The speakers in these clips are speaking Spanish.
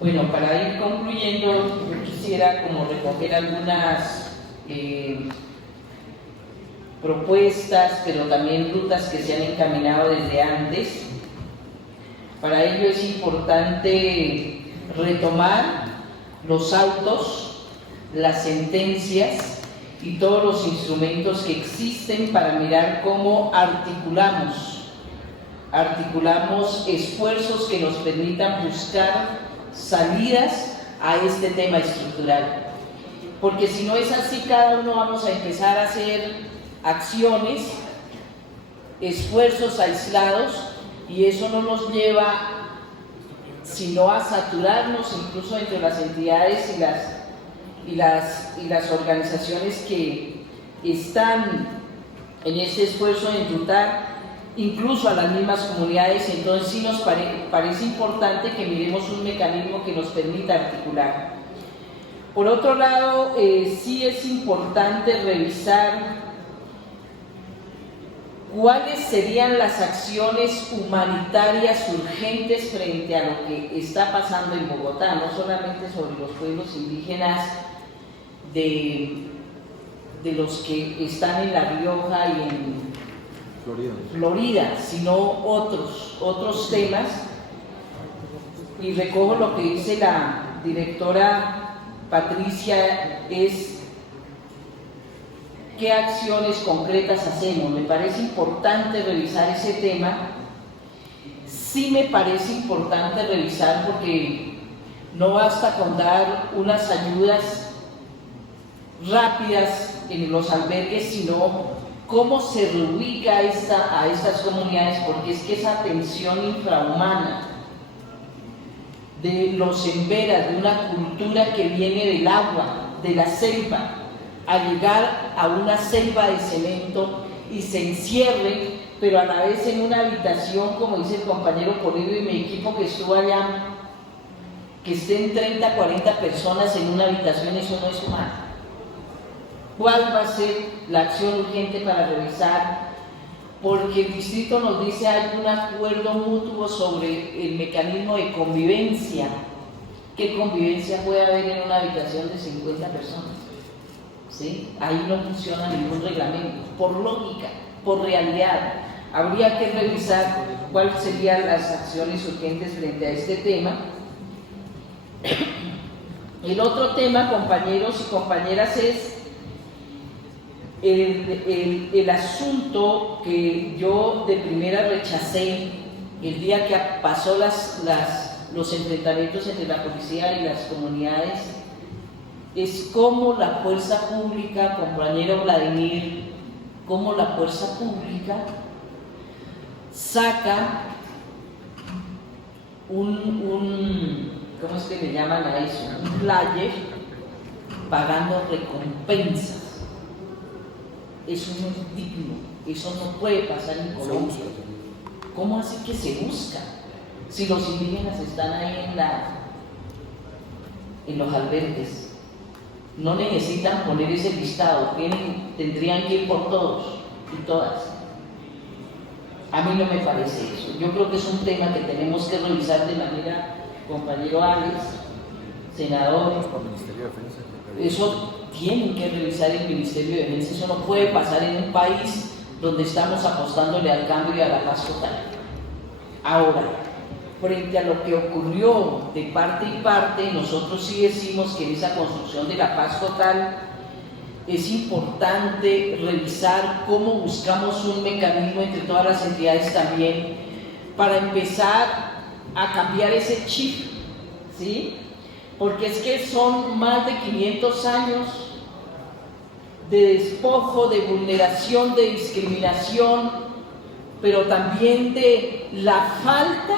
Bueno, para ir concluyendo, yo quisiera como recoger algunas propuestas, pero también rutas que se han encaminado desde antes. Para ello es importante retomar los autos, las sentencias y todos los instrumentos que existen para mirar cómo articulamos esfuerzos que nos permitan buscar salidas a este tema estructural. Porque si no es así, cada uno vamos a empezar a hacer acciones, esfuerzos aislados, y eso no nos lleva sino a saturarnos incluso entre las entidades y las organizaciones que están en ese esfuerzo de enrutar incluso a las mismas comunidades. Entonces sí nos parece importante que miremos un mecanismo que nos permita articular. Por otro lado, sí es importante revisar cuáles serían las acciones humanitarias urgentes frente a lo que está pasando en Bogotá, no solamente sobre los pueblos indígenas de los que están en La Rioja y en Florida, sino otros temas. Y recojo lo que dice la directora Patricia, es qué acciones concretas hacemos. Me parece importante revisar ese tema. Sí me parece importante revisar, porque no basta con dar unas ayudas rápidas en los albergues, sino cómo se reubica a estas comunidades, porque es que esa atención infrahumana de los emberas, de una cultura que viene del agua, de la selva, a llegar a una selva de cemento y se encierre, pero a la vez en una habitación, como dice el compañero Polibio y mi equipo que estuvo allá, que estén 30, 40 personas en una habitación, eso no es humano. ¿Cuál va a ser la acción urgente para revisar? Porque el distrito nos dice hay un acuerdo mutuo sobre el mecanismo de convivencia. ¿Qué convivencia puede haber en una habitación de 50 personas? ¿Sí? Ahí no funciona ningún reglamento, por lógica, por realidad. Habría que revisar cuáles serían las acciones urgentes frente a este tema. El otro tema, compañeros y compañeras, es el asunto que yo de primera rechacé el día que pasó los enfrentamientos entre la policía y las comunidades. Es cómo la fuerza pública, compañero Vladimir, cómo la fuerza pública saca ¿cómo es que le llaman a eso? Un flyer pagando recompensas. Eso no es digno, eso no puede pasar en Colombia. ¿Cómo así que se busca? Si los indígenas están ahí en los albergues. No necesitan poner ese listado, tendrían que ir por todos y todas. A mí no me parece eso. Yo creo que es un tema que tenemos que revisar de manera, compañero Alex, senador, eso tienen que revisar el Ministerio de Defensa. Eso no puede pasar en un país donde estamos apostándole al cambio y a la paz total. Ahora, frente a lo que ocurrió de parte y parte, nosotros sí decimos que en esa construcción de la paz total es importante revisar cómo buscamos un mecanismo entre todas las entidades también para empezar a cambiar ese chip, ¿sí? Porque es que son más de 500 años de despojo, de vulneración, de discriminación, pero también de la falta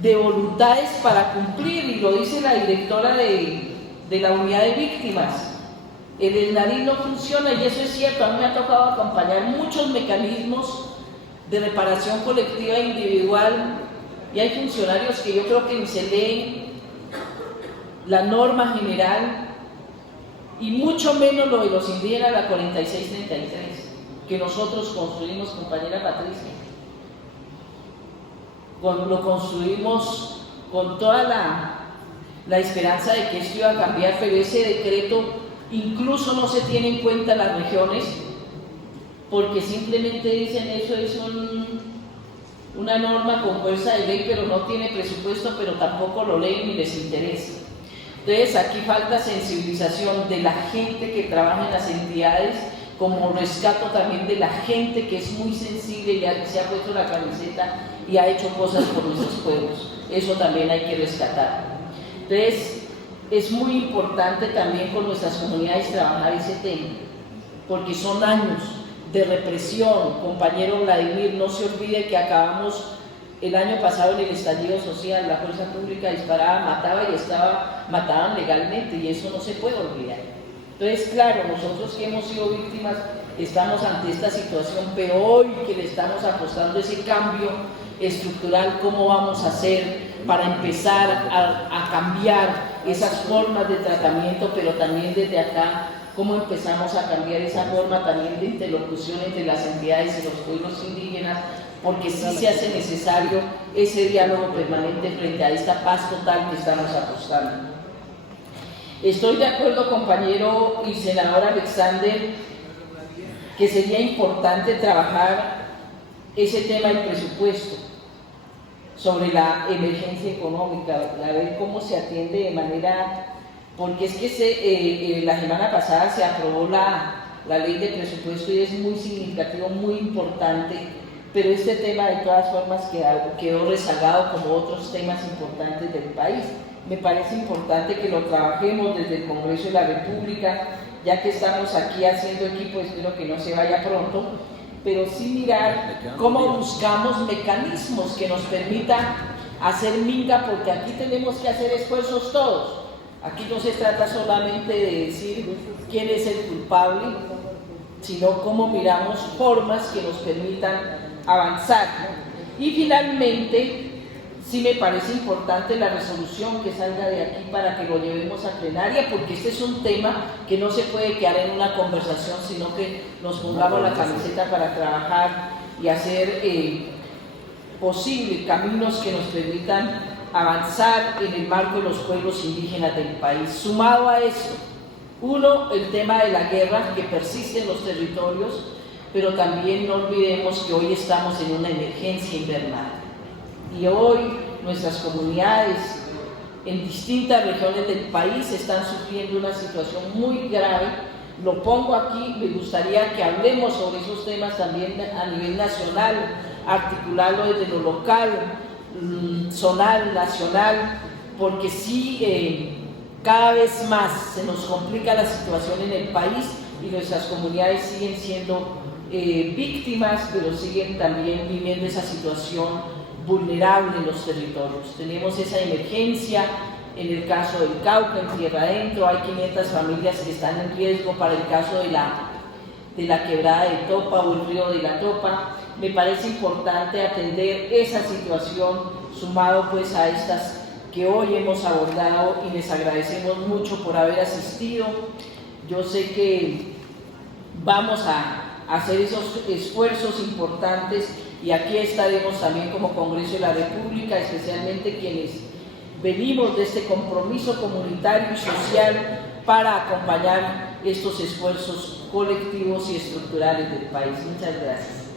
de voluntades para cumplir, y lo dice la directora de la unidad de víctimas. El ESNADIR no funciona, y eso es cierto. A mí me ha tocado acompañar muchos mecanismos de reparación colectiva e individual, y hay funcionarios que yo creo que ni se leen la norma general, y mucho menos lo de los indígenas, la 4633, que nosotros construimos, compañera Patricia. Lo construimos con toda la esperanza de que esto iba a cambiar, pero ese decreto incluso no se tiene en cuenta las regiones, porque simplemente dicen eso es una norma con fuerza de ley, pero no tiene presupuesto, pero tampoco lo leen ni les interesa. Entonces aquí falta sensibilización de la gente que trabaja en las entidades, como rescato también de la gente que es muy sensible y se ha puesto la camiseta y ha hecho cosas por nuestros pueblos. Eso también hay que rescatar. Entonces es muy importante también con nuestras comunidades trabajar ese tema, porque son años de represión. Compañero Vladimir, no se olvide que acabamos el año pasado en el estallido social, la fuerza pública disparaba, mataba y mataban legalmente, y eso no se puede olvidar. Entonces, claro, nosotros que hemos sido víctimas estamos ante esta situación, pero hoy que le estamos apostando ese cambio estructural, ¿cómo vamos a hacer para empezar a cambiar esas formas de tratamiento, pero también desde acá, cómo empezamos a cambiar esa forma también de interlocución entre las entidades y los pueblos indígenas, porque sí se hace necesario ese diálogo permanente frente a esta paz total que estamos apostando. Estoy de acuerdo, compañero y senador Alexander, que sería importante trabajar ese tema del presupuesto sobre la emergencia económica, a ver cómo se atiende de manera, porque es que la semana pasada se aprobó la ley de presupuesto y es muy significativo, muy importante, pero este tema de todas formas quedó rezagado como otros temas importantes del país. Me parece importante que lo trabajemos desde el Congreso de la República, ya que estamos aquí haciendo equipo, espero que no se vaya pronto, pero sí mirar cómo buscamos mecanismos que nos permitan hacer minga, porque aquí tenemos que hacer esfuerzos todos. Aquí no se trata solamente de decir quién es el culpable, sino cómo miramos formas que nos permitan avanzar. Y finalmente, sí me parece importante la resolución que salga de aquí para que lo llevemos a plenaria, porque este es un tema que no se puede quedar en una conversación, sino que nos pongamos la camiseta para trabajar y hacer posible caminos que nos permitan avanzar en el marco de los pueblos indígenas del país. Sumado a esto, uno, el tema de la guerra que persiste en los territorios, pero también no olvidemos que hoy estamos en una emergencia invernal. Y hoy nuestras comunidades en distintas regiones del país están sufriendo una situación muy grave. Lo pongo aquí, me gustaría que hablemos sobre esos temas también a nivel nacional, articularlo desde lo local, zonal, nacional, porque sí, cada vez más se nos complica la situación en el país y nuestras comunidades siguen siendo víctimas, pero siguen también viviendo esa situación vulnerable en los territorios. Tenemos esa emergencia en el caso del Cauca, en Tierra Adentro, hay 500 familias que están en riesgo para el caso de la quebrada de Topa o el río de la Topa. Me parece importante atender esa situación, sumado pues a estas que hoy hemos abordado, y les agradecemos mucho por haber asistido. Yo sé que vamos a hacer esos esfuerzos importantes y aquí estaremos también como Congreso de la República, especialmente quienes venimos de este compromiso comunitario y social para acompañar estos esfuerzos colectivos y estructurales del país. Muchas gracias.